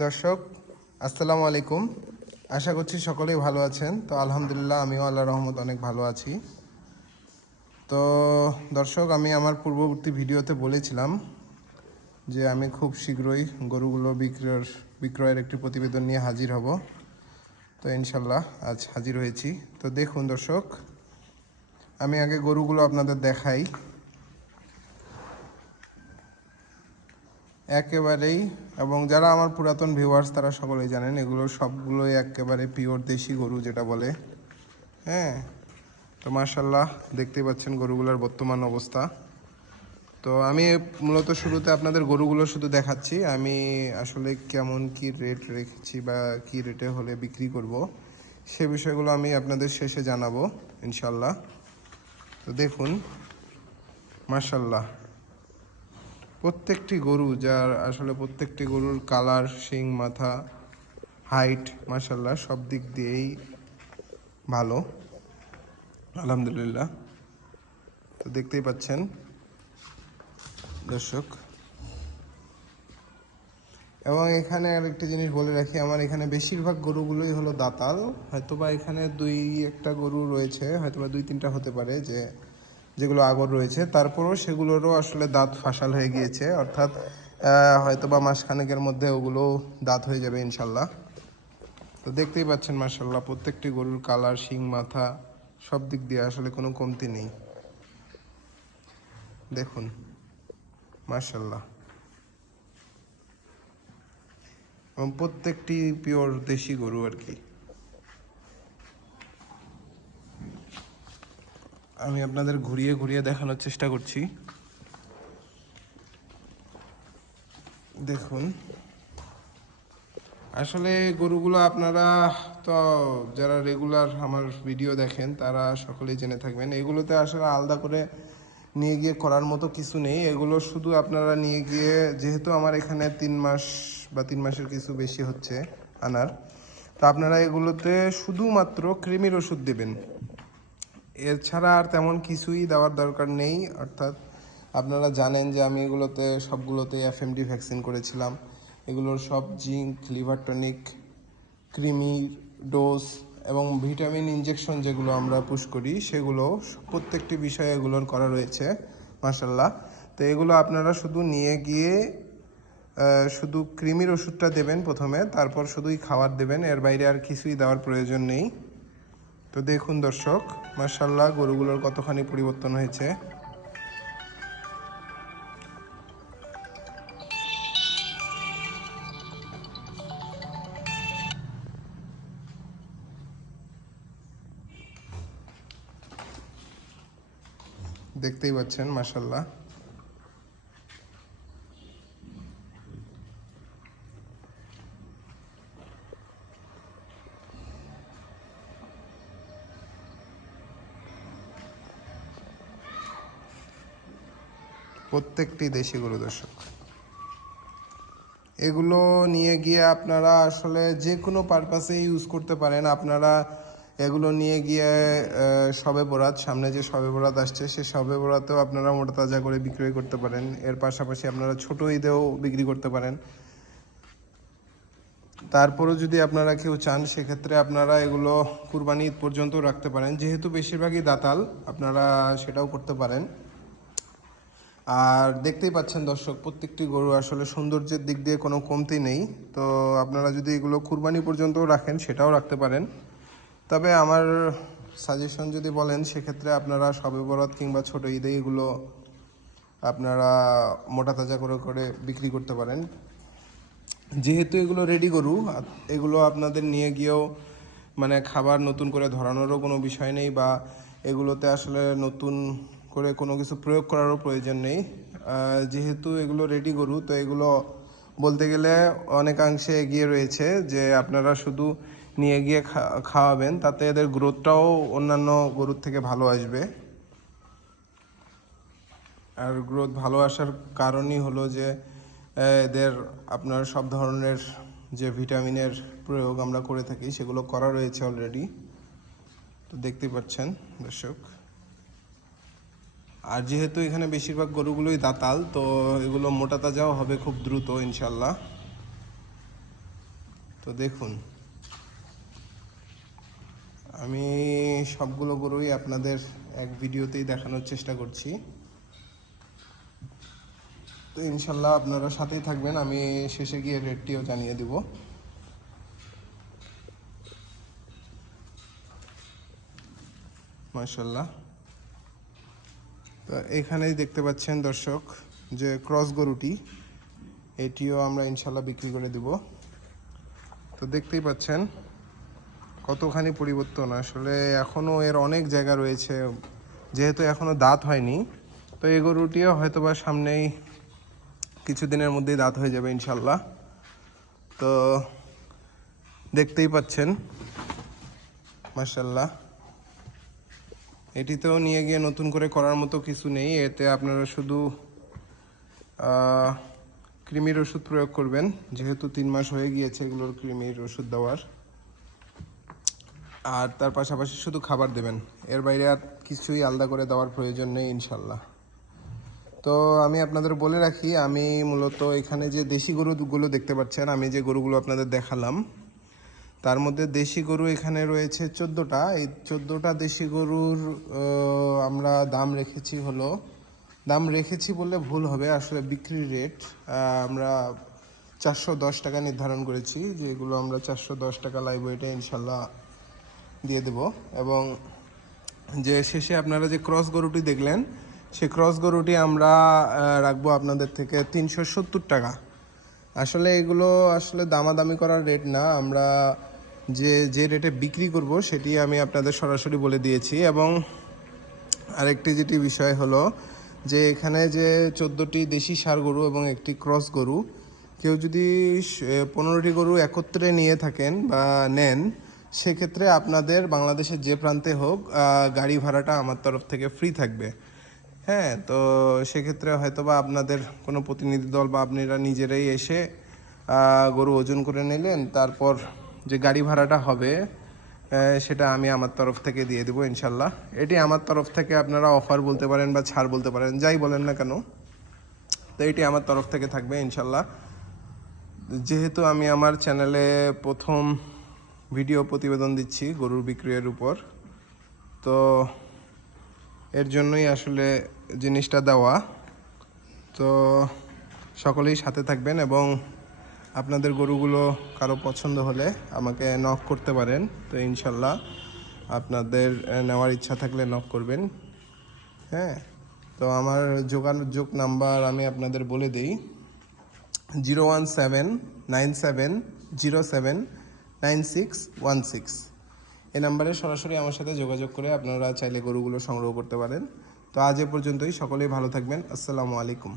দর্শক আসসালামু আলাইকুম। আশা করছি সকলেই ভালো আছেন। তো আলহামদুলিল্লাহ আমিও আল্লাহর রহমত অনেক ভালো আছি। তো দর্শক, আমি আমার পূর্ববর্তী ভিডিওতে বলেছিলাম যে আমি খুব শীঘ্রই গরুগুলো বিক্রয়ের একটি প্রতিবেদন নিয়ে হাজির হব। তো ইনশাল্লাহ আজ হাজির হয়েছি। তো দেখুন দর্শক, আমি আগে গরুগুলো আপনাদের দেখাই। একেবারেই, এবং যারা আমার পুরাতন ভিউয়ার্স তারা সকলেই জানেন এগুলো সবগুলোই একেবারে পিওর দেশি গরু যেটা বলে। হ্যাঁ, তো মাশাল্লাহ দেখতেই পাচ্ছেন গরুগুলোর বর্তমান অবস্থা। তো আমি মূলত শুরুতে আপনাদের গরুগুলো শুধু দেখাচ্ছি, আমি আসলে কেমন কি রেট রেখেছি বা কি রেটে হলে বিক্রি করব সে বিষয়গুলো আমি আপনাদের শেষে জানাবো ইনশাল্লাহ। তো দেখুন মাশাল্লাহ প্রত্যেকটি গরু, যার আসলে প্রত্যেকটি গরুর কালার, শিং, মাথা, হাইট মাশাল্লাহ সব দিক দিয়েই ভালো আলহামদুলিল্লাহ। তো দেখতেই পাচ্ছেন দর্শক, এবং এখানে আরেকটি জিনিস বলে রাখি, আমার এখানে বেশিরভাগ গরুগুলোই হলো দাতাল। হয়তোবা এখানে দুই একটা গরু রয়েছে, হয়তোবা দুই তিনটা হতে পারে যেগুলো আগর রয়েছে, তারপরও সেগুলোরও আসলে দাঁত ফাসাল হয়ে গিয়েছে, অর্থাৎ হয়তোবা মাসখানেকের মধ্যে ওগুলো দাঁত হয়ে যাবে ইনশাল্লাহ। তো দেখতেই পাচ্ছেন মাশাল্লাহ প্রত্যেকটি গরুর কালার, শিং, মাথা সব দিক দিয়ে আসলে কোনো কমতি নেই। দেখুন মাশাল্লাহ, এবং প্রত্যেকটি পিওর দেশি গরু আর কি। আমি আপনাদের ঘুরিয়ে ঘুরিয়ে দেখানোর চেষ্টা করছি। দেখুন আসলে গরুগুলো আপনারা তো যারা রেগুলার আমার ভিডিও দেখেন তারা সকলেই জেনে থাকবেন, এগুলোতে আসলে আলাদা করে নিয়ে গিয়ে করার মতো কিছু নেই। এগুলো শুধু আপনারা নিয়ে গিয়ে, যেহেতু আমার এখানে 3 মাস বা 3 মাসের কিছু বেশি হচ্ছে আনার, তো আপনারা এগুলোতে শুধুমাত্র কৃমির ওষুধ দেবেন, এছাড়া আর তেমন কিছুই দেওয়ার দরকার নেই। অর্থাৎ আপনারা জানেন যে আমি এগুলোতে সবগুলোতে এফএমডি ভ্যাকসিন করেছিলাম। এগুলোর সব জিঙ্ক, লিভার টনিক, কৃমি ডোজ এবং ভিটামিন ইনজেকশন যেগুলো আমরা পুশ করি সেগুলো প্রত্যেকটি বিষয়ে এগুলোর করা রয়েছে মাশাল্লাহ। তো এগুলো আপনারা শুধু নিয়ে গিয়ে শুধু কৃমির ওষুধটা দেবেন প্রথমে, তারপর শুধুই খাবার দেবেন, এর বাইরে আর কিছুই দেওয়ার প্রয়োজন নেই। তো দেখুন দর্শক মাশাল্লাহ গরুগুলোর কতখানি পরিবর্তন হয়েছে। দেখতেই পাচ্ছেন মাশাল্লাহ। প্রত্যেকটি দেশি গরু দর্শক, এগুলো নিয়ে গিয়ে আপনারা আসলে যে কোনো পারপাসে ইউজ করতে পারেন। আপনারা এগুলো নিয়ে গিয়ে শবে বরাত, সামনে যে শবে বরাত আসছে সে শবে বরাতেও আপনারা মোটা তাজা করে বিক্রয় করতে পারেন। এর পাশাপাশি আপনারা ছোট ঈদেও বিক্রি করতে পারেন। তারপরেও যদি আপনারা কেউ চান সেক্ষেত্রে আপনারা এগুলো কুরবানি ঈদ পর্যন্ত রাখতে পারেন, যেহেতু বেশিরভাগই দাতাল আপনারা সেটাও করতে পারেন। আর দেখতেই পাচ্ছেন দর্শক প্রত্যেকটি গরু আসলে সৌন্দর্যের দিক দিয়ে কোনো কমতি নেই। তো আপনারা যদি এগুলো কুরবানি পর্যন্তও রাখেন সেটাও রাখতে পারেন। তবে আমার সাজেশন যদি বলেন সেক্ষেত্রে আপনারা শবে বরাত কিংবা ছোটো ঈদে এগুলো আপনারা মোটা তাজা করে করে বিক্রি করতে পারেন, যেহেতু এগুলো রেডি গরু। এগুলো আপনাদের নিয়ে গিয়েও মানে খাবার নতুন করে ধরানোরও কোনো বিষয় নেই, বা এগুলোতে আসলে নতুন করে কোনো কিছু প্রয়োগ করারও প্রয়োজন নেই। যেহেতু এগুলো রেডি গরু, তো এগুলো বলতে গেলে অনেকাংশে এগিয়ে রয়েছে, যে আপনারা শুধু নিয়ে গিয়ে খাওয়াবেন, তাতে এদের গ্রোথটাও অন্যান্য গরুর থেকে ভালো আসবে। আর গ্রোথ ভালো আসার কারণই হলো যে এদের আপনার সব ধরনের যে ভিটামিনের প্রয়োগ আমরা করে থাকি সেগুলো করা রয়েছে অলরেডি। তো দেখতেই পাচ্ছেন দর্শক, আর যেহেতু এখানে বেশিরভাগ গরুগুলোই দাতাল, তো এগুলো মোটা তাজাও হবে খুব দ্রুত ইনশাল্লাহ। তো দেখুন, আমি সবগুলো গরুই আপনাদের এক ভিডিওতেই দেখানোর চেষ্টা করছি। তো ইনশাল্লাহ আপনারা সাথেই থাকবেন, আমি শেষে গিয়ে রেটটিও জানিয়ে দিব। মাশাল্লাহ। তো এখানেই দেখতে পাচ্ছেন দর্শক যে ক্রস গরুটি, এটিও আমরা ইনশাল্লাহ বিক্রি করে দিব। তো দেখতেই পাচ্ছেন কতখানি পরিবর্তন, আসলে এখনও এর অনেক জায়গা রয়েছে, যেহেতু এখনও দাঁত হয়নি। তো এই গরুটিও হয়তো বা সামনেই কিছুদিনের মধ্যেই দাঁত হয়ে যাবে ইনশাল্লাহ। তো দেখতেই পাচ্ছেন মাশাল্লাহ, এটিতেও নিয়ে গিয়ে নতুন করে করার মতো কিছু নেই। এতে আপনারা শুধু কৃমির ওষুধ প্রয়োগ করবেন, যেহেতু 3 মাস হয়ে গিয়েছে এগুলোর কৃমির ওষুধ দেওয়ার, আর তার পাশাপাশি শুধু খাবার দেবেন। এর বাইরে আর কিছুই আলাদা করে দেওয়ার প্রয়োজন নেই ইনশাল্লাহ। তো আমি আপনাদের বলে রাখি, আমি মূলত এখানে যে দেশি গরুগুলো দেখতে পাচ্ছেন, আমি যে গরুগুলো আপনাদের দেখালাম, তার মধ্যে দেশি গরু এখানে রয়েছে 14টা। এই 14টা দেশি গরুর আমরা দাম রেখেছি বললে ভুল হবে, আসলে বিক্রির রেট আমরা 410 টাকা নির্ধারণ করেছি, যে এগুলো আমরা 410 টাকা লাইভ ওয়েটে ইনশাল্লাহ দিয়ে দেব। এবং যে শেষে আপনারা যে ক্রস গরুটি দেখলেন, সেই ক্রস গরুটি আমরা রাখবো আপনাদের থেকে 370 টাকা। আসলে এগুলো আসলে দামাদামি করার রেট না, আমরা যে রেটে বিক্রি করব সেটি আমি আপনাদের সরাসরি বলে দিয়েছি। এবং আরেকটি যেটি বিষয় হলো যে এখানে যে 14টি দেশি ষাঁড় গরু এবং একটি ক্রস গরু, কেউ যদি 15টি গরু একত্রে নিয়ে থাকেন বা নেন, সেক্ষেত্রে আপনাদের বাংলাদেশের যে প্রান্তে হোক গাড়ি ভাড়াটা আমার তরফ থেকে ফ্রি থাকবে। হ্যাঁ, তো সেক্ষেত্রে হয়তো বা আপনাদের কোনো প্রতিনিধি দল বা আপনারা নিজেরাই এসে গরু ওজন করে নিলেন, তারপর যে গাড়ি ভাড়াটা হবে সেটা আমি আমার তরফ থেকে দিয়ে দেবো ইনশাল্লাহ। এটি আমার তরফ থেকে আপনারা অফার বলতে পারেন বা ছাড় বলতে পারেন, যাই বলেন না কেন, তো এটি আমার তরফ থেকে থাকবে ইনশাল্লাহ। যেহেতু আমি আমার চ্যানেলে প্রথম ভিডিও প্রতিবেদন দিচ্ছি গরুর বিক্রয়ের উপর, তো এর জন্যই আসলে জিনিসটা দেওয়া। তো সকলেই সাথে থাকবেন, এবং আপনাদের গরুগুলো কারো পছন্দ হলে আমাকে নক করতে পারেন। তো ইনশাল্লাহ আপনাদের নেওয়ার ইচ্ছা থাকলে নক করবেন। হ্যাঁ, তো আমার যোগাযোগ নাম্বার আমি আপনাদের বলে দিই, 01797079616। এই নাম্বারে সরাসরি আমার সাথে যোগাযোগ করে আপনারা চাইলে গরুগুলো সংগ্রহ করতে পারেন। তো আজ এ পর্যন্তই, সকলেই ভালো থাকবেন। আসসালামু আলাইকুম।